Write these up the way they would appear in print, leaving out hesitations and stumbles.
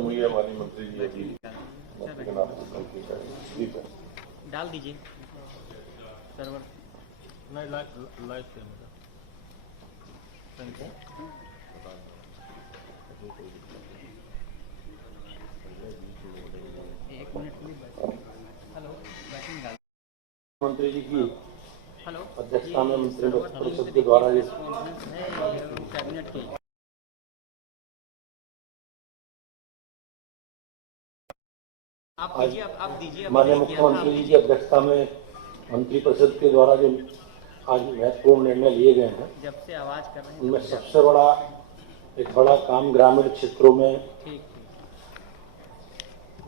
Confirm हुई है हमारी मंत्री जी अभी के नाम ठीक है डाल दीजिए सर्वर नहीं लाइव एक मिनट के लिए हेलो बैटिंग डाल मंत्री जी की हेलो अध्यक्षता में मंत्रिमंडल परिषद के द्वारा ये कैबिनेट की आप दीजिए माननीय मुख्यमंत्री जी की अध्यक्षता में मंत्रिपरिषद के द्वारा जो आज महत्वपूर्ण निर्णय लिए गए हैं जब से आवाज कर रहे हैं उनमें सबसे बड़ा एक बड़ा काम ग्रामीण क्षेत्रों में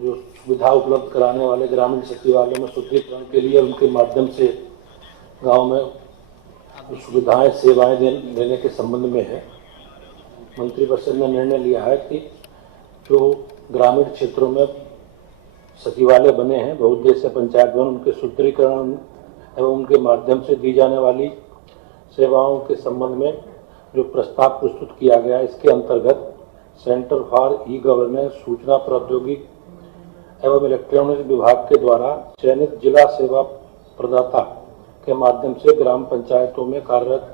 जो सुविधा उपलब्ध कराने वाले ग्रामीण सचिवालय में सुदृढ़ीकरण के लिए उनके माध्यम से गांव में सुविधाएं सेवाएं देने के संबंध में है। मंत्रिपरिषद ने निर्णय लिया है कि जो ग्रामीण क्षेत्रों में सचिवालय बने हैं बहुउद्देशीय पंचायत भवन उनके सुदृढ़ीकरण एवं उनके माध्यम से दी जाने वाली सेवाओं के संबंध में जो प्रस्ताव प्रस्तुत किया गया इसके अंतर्गत सेंटर फॉर ई गवर्नेंस सूचना प्रौद्योगिकी एवं इलेक्ट्रॉनिक विभाग के द्वारा चयनित जिला सेवा प्रदाता के माध्यम से ग्राम पंचायतों में कार्यरत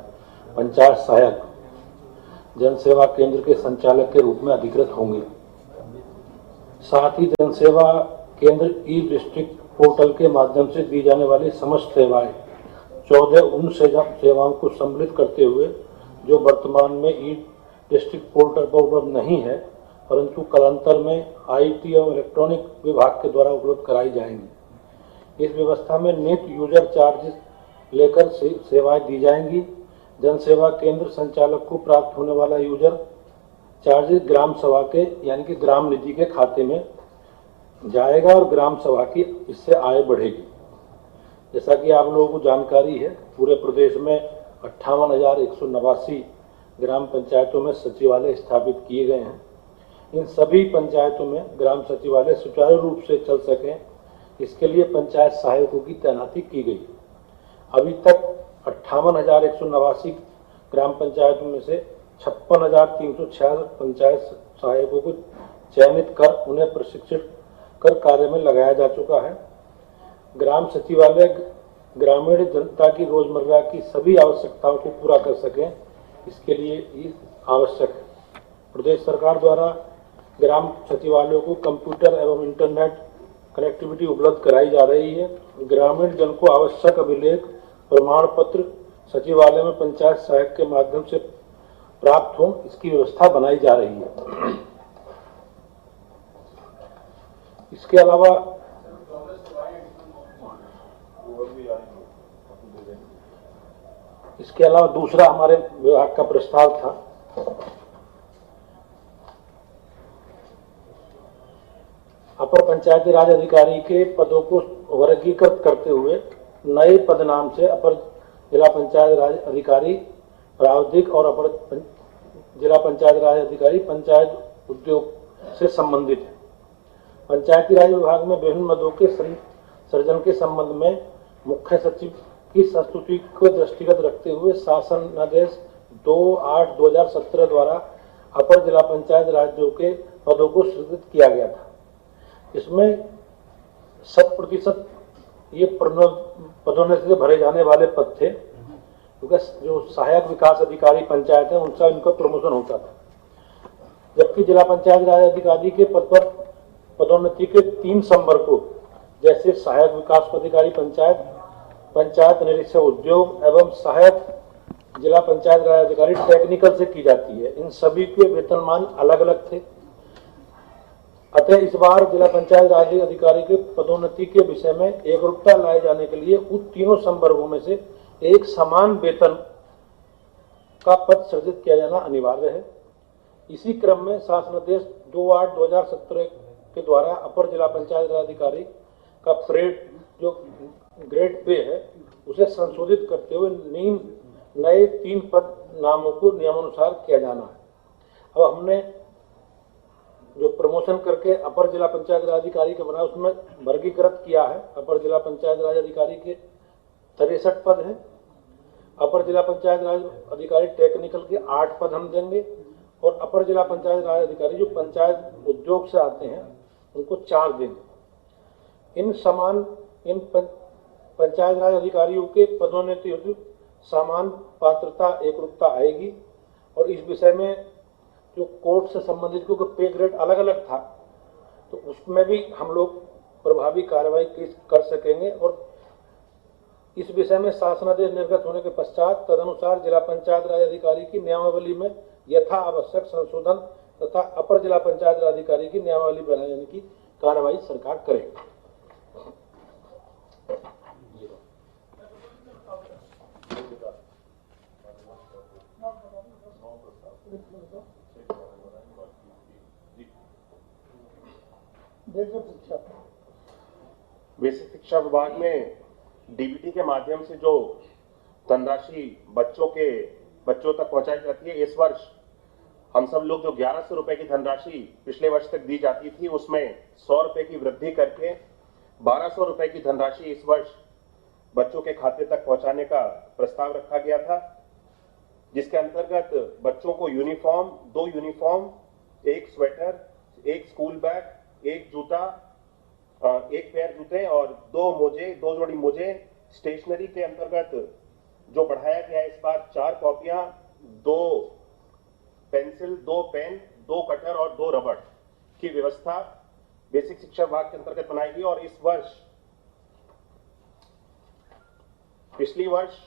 पंचायत सहायक जनसेवा केंद्र के संचालक के रूप में अधिकृत होंगे। साथ ही जनसेवा केंद्र ई डिस्ट्रिक्ट पोर्टल के माध्यम से दी जाने वाली समस्त सेवाएं 14 उन सेवाओं को सम्मिलित करते हुए जो वर्तमान में ई डिस्ट्रिक्ट पोर्टल पर उपलब्ध नहीं है परंतु कालांतर में आईटी एवं इलेक्ट्रॉनिक विभाग के द्वारा उपलब्ध कराई जाएंगी। इस व्यवस्था में नेट यूजर चार्ज लेकर सेवाएं दी जाएंगी। जनसेवा केंद्र संचालक को प्राप्त होने वाला यूजर चार्ज ग्राम सभा के यानी कि ग्राम निधि के खाते में जाएगा और ग्राम सभा की इससे आय बढ़ेगी। जैसा कि आप लोगों को जानकारी है पूरे प्रदेश में 58,189 ग्राम पंचायतों में सचिवालय स्थापित किए गए हैं। इन सभी पंचायतों में ग्राम सचिवालय सुचारू रूप से चल सकें इसके लिए पंचायत सहायकों की तैनाती की गई। अभी तक 58,189 ग्राम पंचायतों में से 56,366 पंचायत सहायकों को चयनित कर उन्हें प्रशिक्षित कर कार्य में लगाया जा चुका है। ग्राम सचिवालय ग्रामीण जनता की रोजमर्रा की सभी आवश्यकताओं को पूरा कर सकें इसके लिए आवश्यक है। प्रदेश सरकार द्वारा ग्राम सचिवालयों को कंप्यूटर एवं इंटरनेट कनेक्टिविटी उपलब्ध कराई जा रही है। ग्रामीण जन को आवश्यक अभिलेख प्रमाण पत्र सचिवालय में पंचायत सहायक के माध्यम से प्राप्त हो इसकी व्यवस्था बनाई जा रही है। इसके अलावा दूसरा हमारे विभाग का प्रस्ताव था अपर पंचायती राज अधिकारी के पदों को वर्गीकृत करते हुए नए पद नाम से अपर जिला पंचायत राज अधिकारी प्रावधिक और अपर जिला पंचायत राज अधिकारी पंचायत उद्योग से संबंधित है। पंचायती राज विभाग में विभिन्न पदों के सृजन के संबंध में मुख्य सचिव की संस्तुति को दृष्टिगत रखते हुए शासन आदेश 2/8/2017 द्वारा अपर जिला पंचायत राज्यों के पदों को सृजित किया गया था। इसमें 100% ये पदोन्नति से भरे जाने वाले पद थे क्योंकि जो सहायक विकास अधिकारी पंचायत है उनका इनका प्रमोशन होता था, जबकि जिला पंचायत राज अधिकारी के पद पर पदोन्नति के 3 संवर्गों जैसे सहायक विकास अधिकारी पंचायत, पंचायत निरीक्षक उद्योग एवं सहायक जिला पंचायत राज अधिकारी टेक्निकल से की जाती है। इन सभी के वेतनमान अलग अलग थे। अतः इस बार जिला पंचायत राज अधिकारी के पदोन्नति के विषय में एकरूपता लाए जाने के लिए उन तीनों संवर्गों में से एक समान वेतन का पद सृजित किया जाना अनिवार्य है। इसी क्रम में शासनादेश 2/8/2017 के द्वारा अपर जिला पंचायत राज अधिकारी का जो ग्रेड पे है उसे संशोधित करते हुए नए 3 पद नामों को नियमानुसार किया जाना है। अब हमने जो प्रमोशन करके अपर जिला पंचायत राज अधिकारी के बनाया उसमें वर्गीकृत किया है। अपर जिला पंचायत राज अधिकारी के 63 पद हैं। अपर जिला पंचायत राज अधिकारी टेक्निकल के 8 पद हम देंगे और अपर जिला पंचायत राज अधिकारी जो पंचायत उद्योग से आते हैं उनको 4 दिन। इन पंचायत राज अधिकारियों के पदोन्नति हेतु समान पात्रता एकरूपता आएगी और इस विषय में जो कोर्ट से संबंधित, क्योंकि पे ग्रेड अलग अलग था, तो उसमें भी हम लोग प्रभावी कार्रवाई कर सकेंगे। और इस विषय में शासनादेश निर्गत होने के पश्चात तदनुसार जिला पंचायत राज अधिकारी की नियमावली में यथा आवश्यक संशोधन तथा अपर जिला पंचायत राज अधिकारी की नियमावली बनाने की कार्रवाई सरकार करेगी। बेसिक शिक्षा विभाग में डीबीटी के माध्यम से जो धनराशि बच्चों तक पहुंचाई जाती है, इस वर्ष हम सब लोग जो 1100 रुपए की धनराशि पिछले वर्ष तक दी जाती थी, उसमें 100 रुपए की वृद्धि करके 1200 रुपए की धनराशि इस वर्ष बच्चों के खाते तक पहुंचाने का प्रस्ताव रखा गया था, जिसके अंतर्गत बच्चों को uniform, 2 uniform, 1 sweater, 1 school bag, 1 जूता, 1 पेयर जूते और 2 जोड़ी मोजे, स्टेशनरी के अंतर्गत जो बढ़ाया गया इस बार 4 कॉपियां, 2 पेंसिल, 2 पेन, 2 कटर और 2 रबड़ की व्यवस्था बेसिक शिक्षा विभाग के अंतर्गत बनाई गई। और इस वर्ष, पिछली वर्ष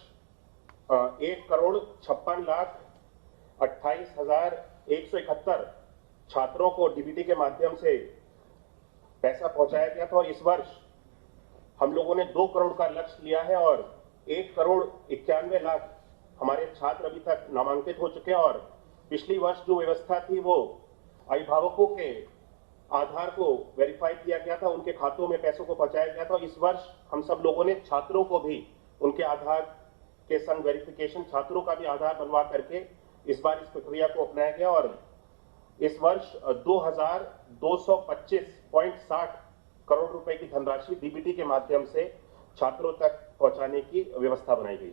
1,56,28,171 छात्रों को डीबीटी के माध्यम से पैसा पहुंचाया गया था और इस वर्ष हम लोगों ने 2 करोड़ का लक्ष्य लिया है और 1,91,00,000 हमारे छात्र अभी तक नामांकित हो चुके हैं। और पिछली वर्ष जो व्यवस्था थी वो अभिभावकों के आधार को वेरीफाई किया गया था, उनके खातों में पैसों को पहुंचाया गया था। इस वर्ष हम सब लोगों ने छात्रों को भी उनके आधार के संग वेरिफिकेशन, छात्रों का भी आधार बनवा करके इस बार इस प्रक्रिया को अपनाया गया और इस वर्ष 2,225.60 करोड़ रुपए की धनराशि डीबीटी के माध्यम से छात्रों तक पहुंचाने की व्यवस्था बनाई गई।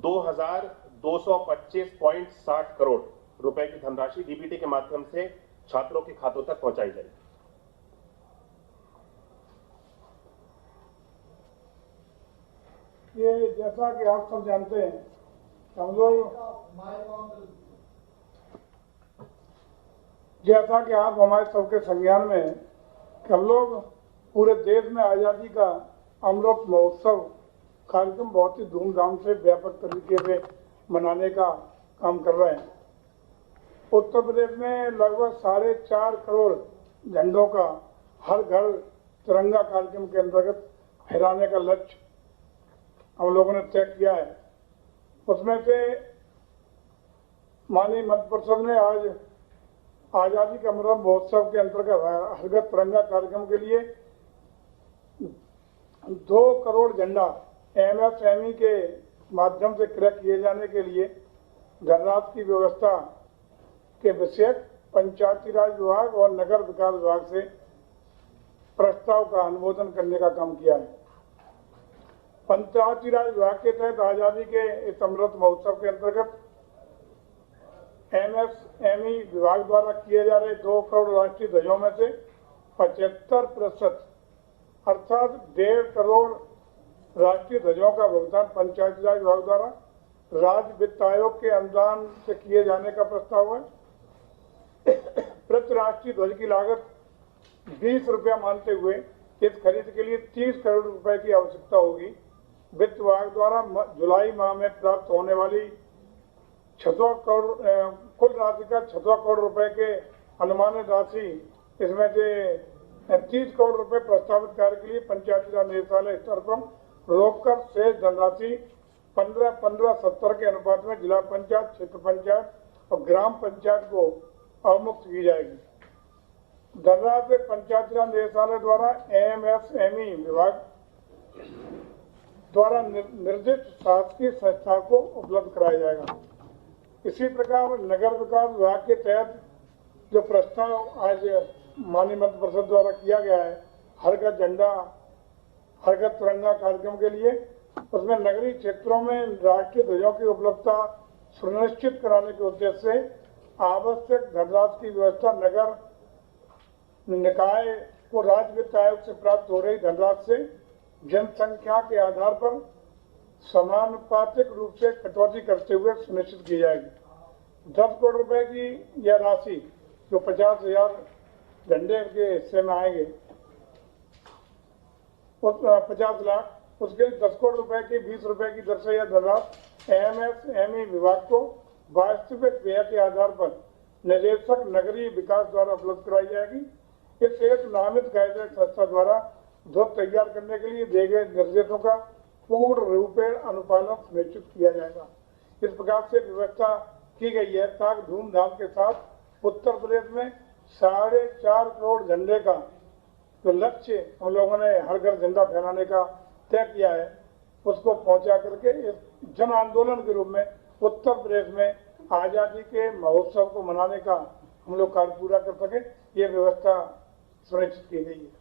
2,225.60 करोड़ रुपए की धनराशि डीबीटी के माध्यम से छात्रों के खातों तक पहुंचाई जाएगी। ये जैसा कि आप सब जानते हैं, हम लोग जैसा कि आप हमारे सबके संज्ञान में हैं कि हम लोग पूरे देश में आज़ादी का अमृत महोत्सव कार्यक्रम बहुत ही धूमधाम से व्यापक तरीके से मनाने का काम कर रहे हैं। उत्तर प्रदेश में लगभग 4.5 करोड़ झंडों का हर घर तिरंगा कार्यक्रम के अंतर्गत फहराने का लक्ष्य हम लोगों ने तय किया है। उसमें से माननीय मंत्रि परिषद ने आज आज़ादी का अमृत महोत्सव के अंतर्गत हर घर तिरंगा कार्यक्रम के लिए 2 करोड़ झंडा एमएसएमई के माध्यम से क्रय किए जाने के लिए धनराशि की व्यवस्था के विषय पंचायती राज विभाग और नगर विकास विभाग से प्रस्ताव का अनुमोदन करने का काम किया है। पंचायती राज विभाग के तहत आज़ादी के इस अमृत महोत्सव के अंतर्गत एमएसएमई विभाग द्वारा किए जा रहे 2 करोड़ राष्ट्रीय ध्वजों में से 75% अर्थात 1.5 करोड़ राष्ट्रीय ध्वजों का भुगतान पंचायती राज विभाग द्वारा राज्य वित्त आयोग के अनुदान से किए जाने का प्रस्ताव है। प्रति राष्ट्रीय ध्वज की लागत 20 रुपया मानते हुए इस खरीद के लिए 30 करोड़ रुपए की आवश्यकता होगी। वित्त विभाग द्वारा जुलाई माह में प्राप्त होने वाली 6 करोड़ कुल राशि का 6 करोड़ रुपए के अनुमानित राशि, इसमें से 30 करोड़ रुपए प्रस्तावित कार्य के लिए पंचायती राज निदेशालय स्तर पर रोककर शेष धनराशि 15-15-70 के अनुपात में जिला पंचायत, क्षेत्र पंचायत और ग्राम पंचायत को अवमुक्त की जाएगी। धनराशि पंचायती राज निदेशालय द्वारा एमएसएमई विभाग द्वारा निर्दिष्ट शासकीय संस्था को उपलब्ध कराया जाएगा। इसी प्रकार नगर विकास विभाग के तहत जो प्रस्ताव आज माननीय मंत्रि परिषद द्वारा किया गया है हर घर झंडा हर घर तिरंगा कार्यक्रम के लिए, उसमें नगरीय क्षेत्रों में राष्ट्रीय ध्वजों की उपलब्धता सुनिश्चित कराने के उद्देश्य से आवश्यक धनराशि की व्यवस्था नगर निकाय को राज्य वित्त आयोग से प्राप्त हो रही धनराशि से जनसंख्या के आधार पर समानुपातिक रूप से कटौती करते हुए सुनिश्चित की जाएगी। 10 करोड़ रुपए की यह राशि जो 50,000 झंडे के हिस्से में आएंगे, उस 50 लाख उसके 10 करोड़ रुपए की 20 रुपए की दर से यह धनराशि एमएसएमई विभाग को वास्तविक व्यय के आधार पर निदेशक नगरीय विकास द्वारा उपलब्ध कराई जाएगी। इस एक नामित गाइडलाइन संस्था द्वारा ध्वज तैयार करने के लिए दिए गए निर्देशों का पूर्ण रूपेण अनुपालन सुनिश्चित किया जाएगा। इस प्रकार से व्यवस्था की गई है ताकि धूमधाम के साथ उत्तर प्रदेश में 4.5 करोड़ झंडे का जो लक्ष्य हम लोगों ने हर घर झंडा फहराने का तय किया है उसको पहुंचा करके एक जन आंदोलन के रूप में उत्तर प्रदेश में आजादी के महोत्सव को मनाने का हम लोग कार्य पूरा कर सके, ये व्यवस्था सुनिश्चित की गई है।